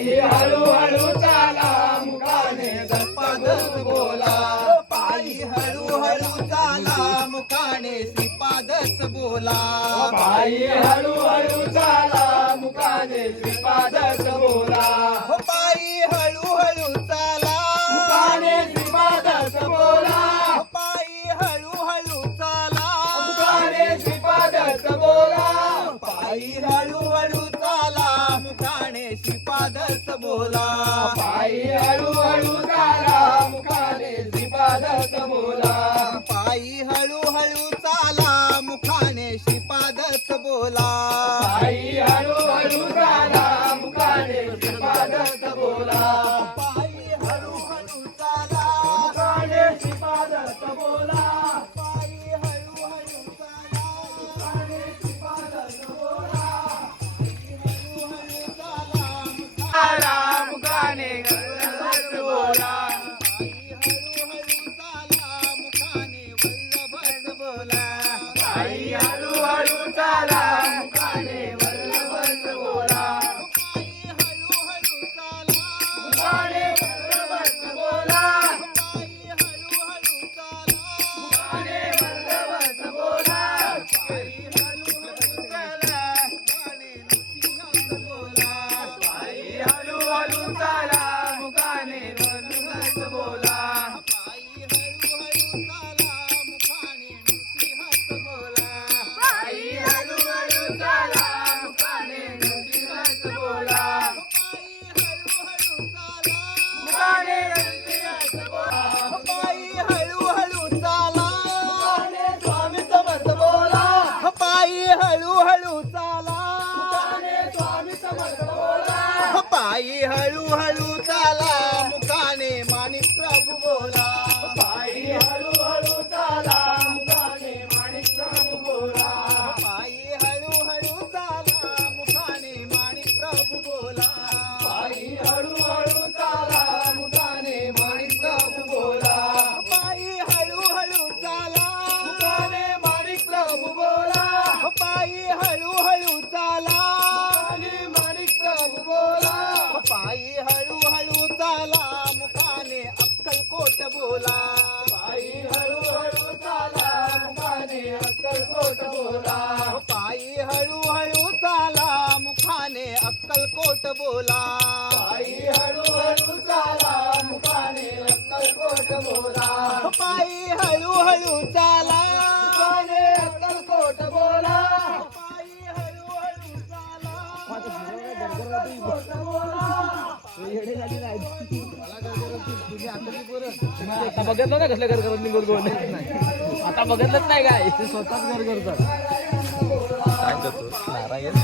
आई हळूहळू चाला मुखाने गप्पादच बोला. आई हळूहळू चाला मुखाने श्रीपादच बोला. आई हळूहळू चाला मुखाने श्रीपादच बोला. हो, बोला. पायी हळूहळू बोला. पायी चाला मुखाने शिपादत बोला. पायी हळू अक्कलकोट बोला. पायी हळूहळू चाला मुखाने अक्कलकोट बोला. पायी हळूहळू चाला. मुखाने अक्कलकोट बोला. पायी हळूहळू चाला. आता बघितलं ना कसल्या घर करत निघत गोल आता बघितलंच नाही काय. ते स्वतःच घर करतात नारायण.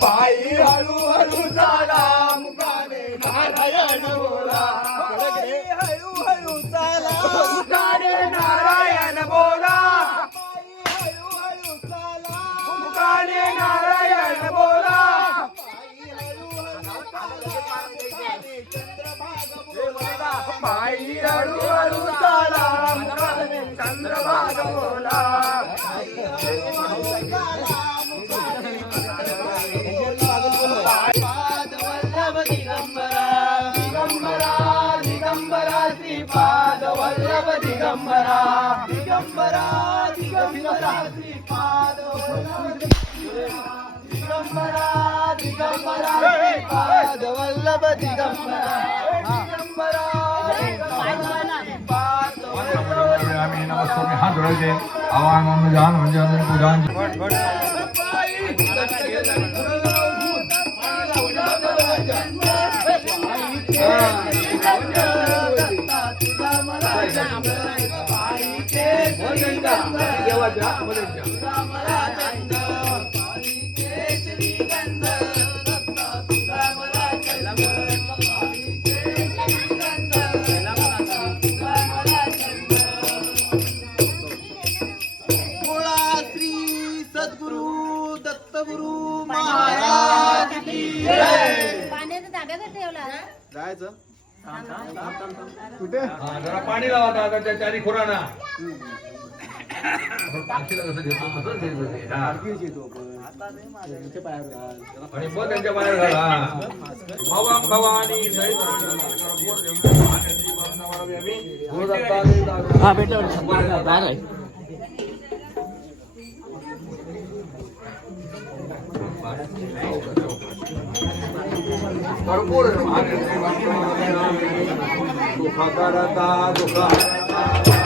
बोला. पायी हळूहळू चाला. मुखाने नारायण बोला. पायी हळूहळू चाला. मुखाने नारायण बोला. पायी हळूहळू चाला. मुखाने नारायण बोला. पायी हळूहळू चाला. मुखाने चंद्रभाग बोला. पादवल्लभ नमस्कार हात धुळायचे आव्हान अनुदान ठेवला ना. जायचं. जरा पाणी लावा त्या चारी खुराना. त्यांच्या बाहेर घाला भवाम भवानी हा भेट भरपूर दुःख करता दुःख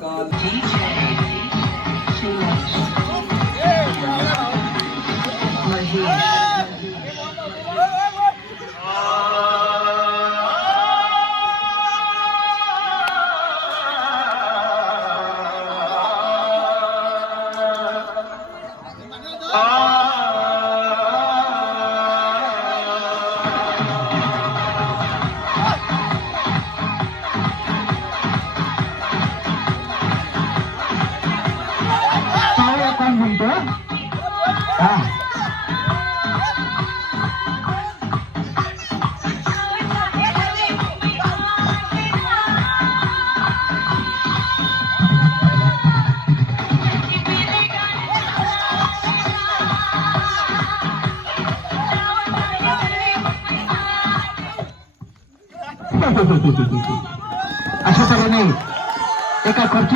करा ठीक आहे त्या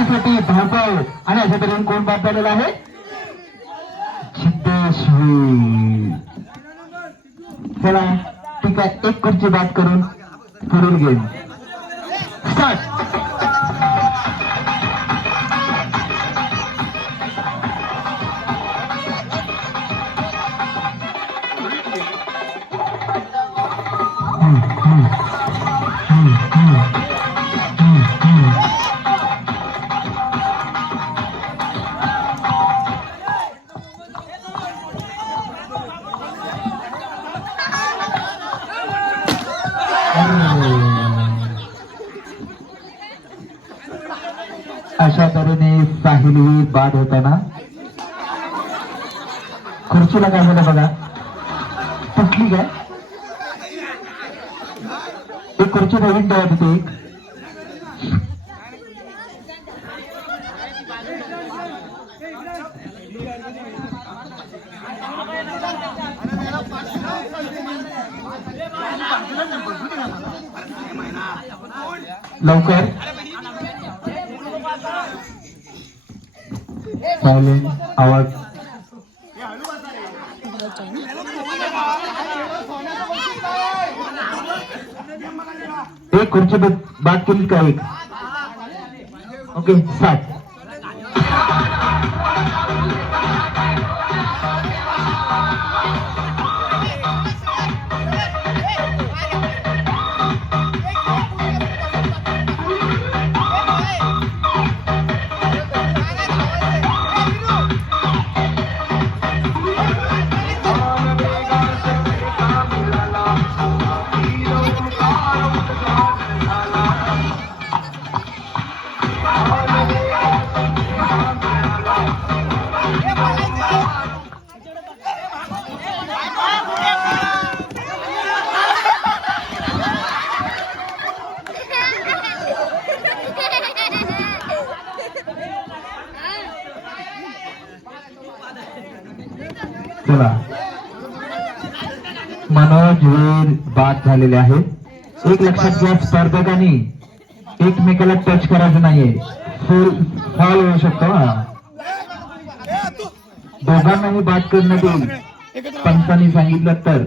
एका खुर्चीसाठी आणि अशा तऱ्हेने कोण बाद झालेला आहे चला ठीक आहे एक खुर्ची बाद करून बाद होताना खुर्चीला काय झालं बघा? फुटली काय? एक खुर्ची नवीन ठेवा तिथे एक? लवकर. सायलेंट आवाज. एक खुर्ची बात बाद केली का एक? ओके सात झालेले आहे. एक लक्षात घ्या स्पर्धकांनी एकमेकाला टच करायचं नाहीये. फुल फॉल होऊ शकतो हा. दोघांनाही बाद करण्यात येईल पंचांनी सांगितलं तर.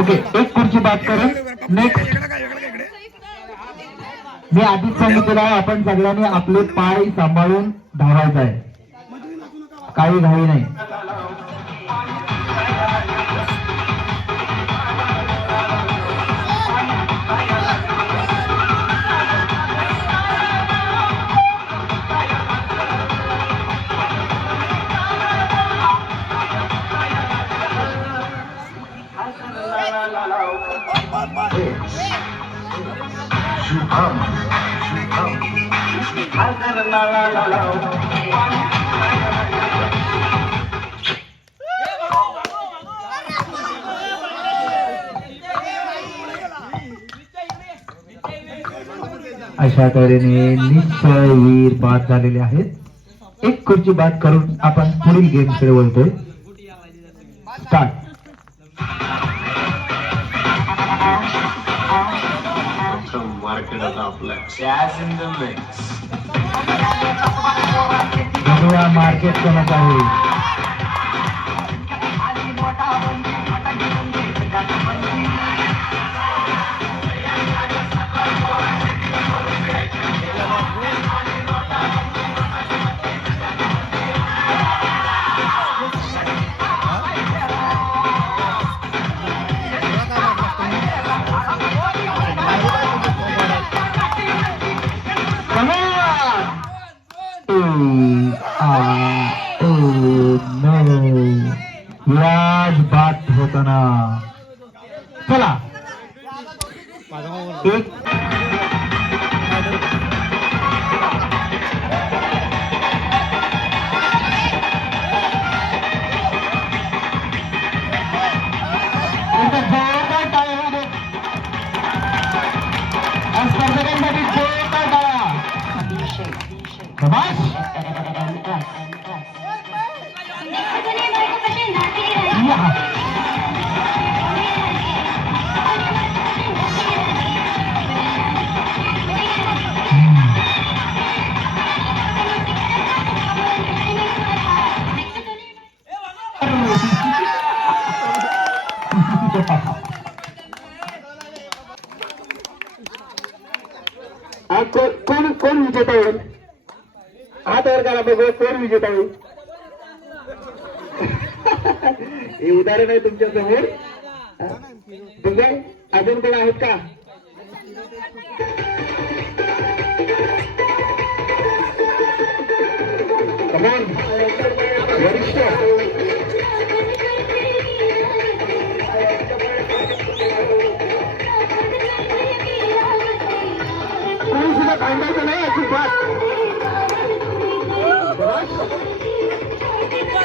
ओके एक खुर्ची बाद करून नेक्स्ट मी आधीच सांगितलेलं आहे आपण सगळ्यांनी आपले पाय सांभाळून धावायचं आहे. काही घाई नाही. अशा तऱ्हेने निश्चय वीर बाद झालेले आहेत. एक खुर्ची बाद करून आपण पुढील गेमकडे वळतोय स्टार्ट मार्केट कोणाचं आहे शाबास. या. विजेता होईल हे उदाहरण आहे तुमच्यासमोर. अजून कोण आहेत का? वरिष्ठ. कोणी सुद्धा भांडायचं नाही अजिबात.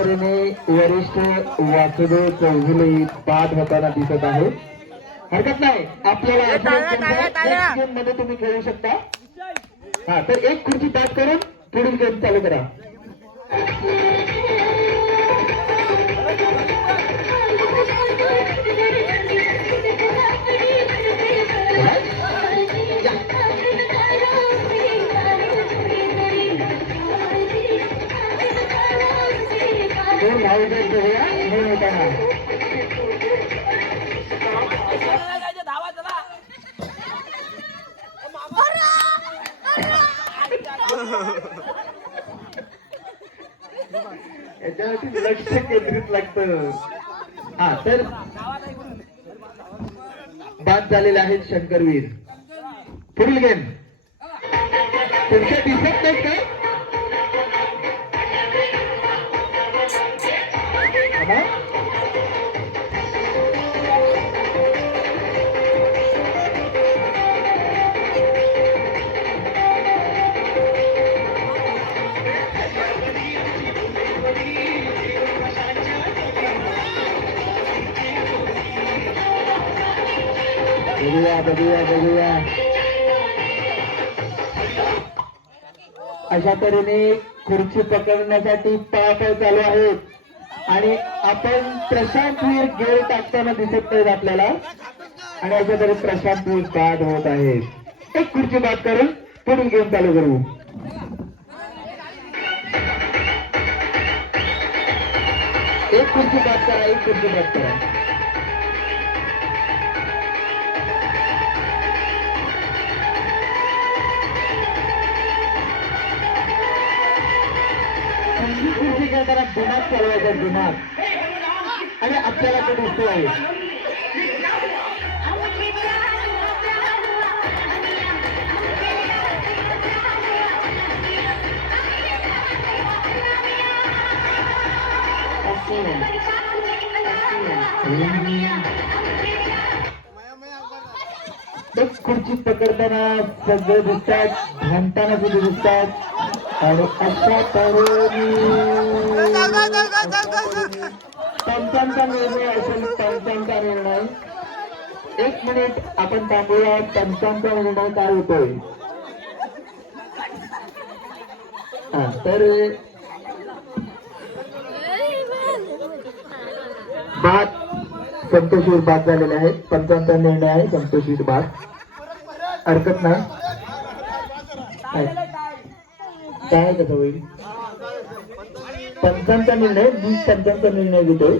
तऱ्हेने वरिष्ठ वासुदेव चौधरी बाद होताना दिसत आहे. हरकत नाही. आपल्याला game मध्ये तुम्ही खेळू शकता. हा तर एक खुर्ची बाद करून पुढील गेम चालू करा. याच्यावरती लक्ष केंद्रित लागतं. हा तर बाद झालेले आहेत शंकरवीर. पुढील गेम तुमच्या दिसत नाही बघूया बघूया. अशा तऱ्हेने खुर्ची पकडण्यासाठी पळापळ चालू आहेत. आणि आपण प्रशांत वीर गेळ टाकताना दिसत नाहीत आपल्याला. आणि अशा तऱ्हे प्रशांत वीर बाद होत आहेत. एक खुर्ची बाद करून पुढील गेम चालू करू. एक खुर्ची बाद करा एक खुर्ची बाद करा. दिमाग चालवायचा दिमाग. आणि आपल्याला ते दिसतो आहे खुर्ची पकडताना सगळे दिसतात भांडताना सुद्धा दिसतात. पंचांचा निर्णय असेल पंचांचा निर्णय एक मिनिट आपण थांबूया पंचांचा निर्णय काय होतोय हा तर भात संतोषीर बाद झालेले आहेत पंचांचा निर्णय आहे संतोषीर बाद हरकत नाही काय कसं होईल पंचांचा निर्णय मी पंचांचा निर्णय घेतोय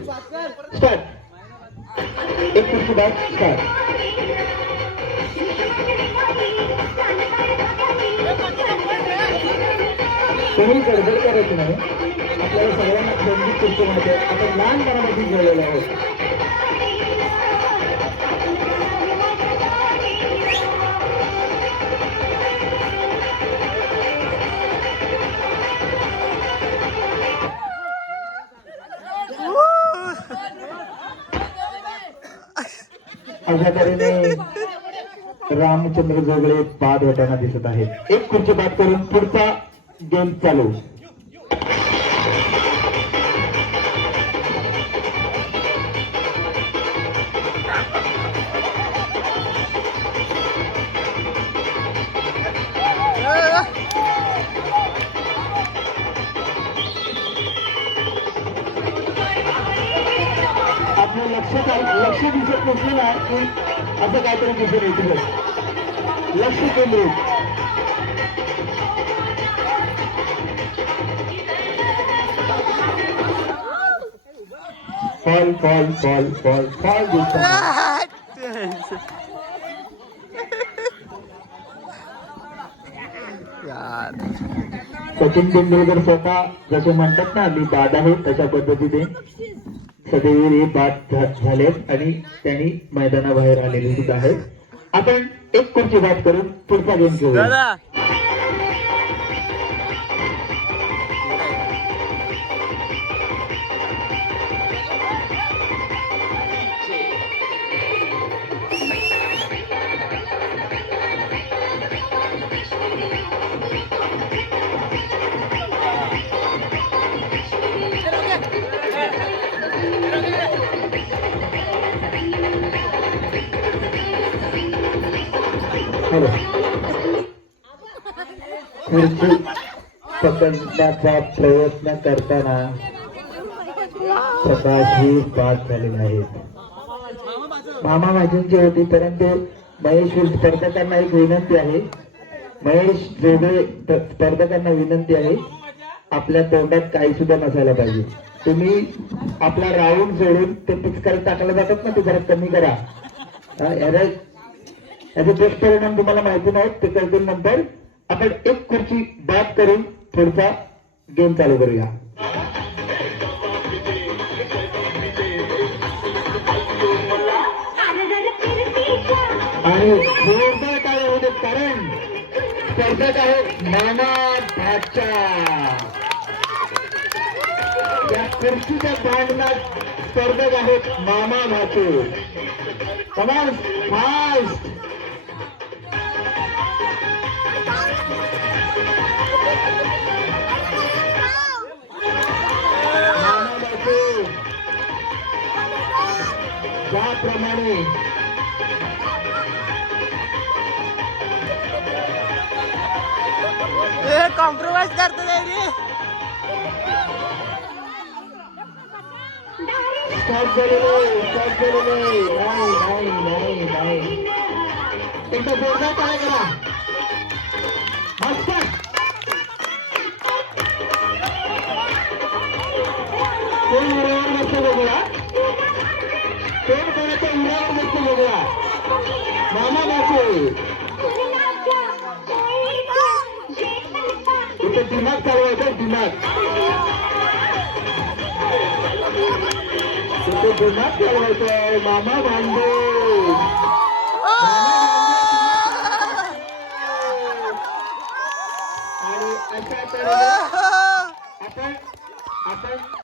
स्टार्ट एक कुर्सी स्टार्ट कोणी गडबड करायची नाही. आपल्याला सगळ्यांना बंदी कुर्सी माहिती आपण लहानपणापासून गेलेलो आहोत. अशा तऱ्हेने रामचंद्र जोगळे बाद होताना दिसत आहेत. एक खुर्ची बाद करून पुढचा गेम चालू. लक्ष दिसत की असं काहीतरी दिसून लक्ष केंद्रित fall fall fall fall fall Sachin Tendulkar स्वतः जसे म्हणतात ना मी बाद आहे तशा पद्धतीने सदैव बाद झा- झालेत आणि त्यांनी मैदानाबाहेर आलेले सुद्धा आहेत. आपण एक खुर्ची बाद करून पुढचा गेम घेऊया खुर्ची पकडण्याचा प्रयत्न करताना प्रकाश ही बाद झालेले आहेत मामा माझ्यांची होती परंतु महेश स्पर्धकांना एक विनंती आहे. महेश जोडे स्पर्धकांना विनंती आहे आपल्या तोंडात काही सुद्धा नसायला पाहिजे. तुम्ही आपला राऊंड सोडून ते पिचकर टाकलं जातात ना ते जरा कमी करा. याचे दुष्परिणाम तुम्हाला माहिती नाहीत. ते करतील नंतर. आपण एक खुर्ची बाद करून पुढचा गेम चालू करूया. आणि जोरदार काय होते कारण स्पर्धक आहे नाना भाच्या या खुर्चीच्या भांडणात स्पर्धक आहेत मामा भाचू. कमाल फास्ट कॉम्प्रोमाइज करतो रे स्टॉप झालेले स्टॉप झालेले नाही नाही नाही नाही. एकदा जोरदार काय करा. इथे दिमाग चालवायचा दिमाग? इथे दिमाग चालवायचा मामा भांडे. आणि अशा तऱ्हेने आपण आपण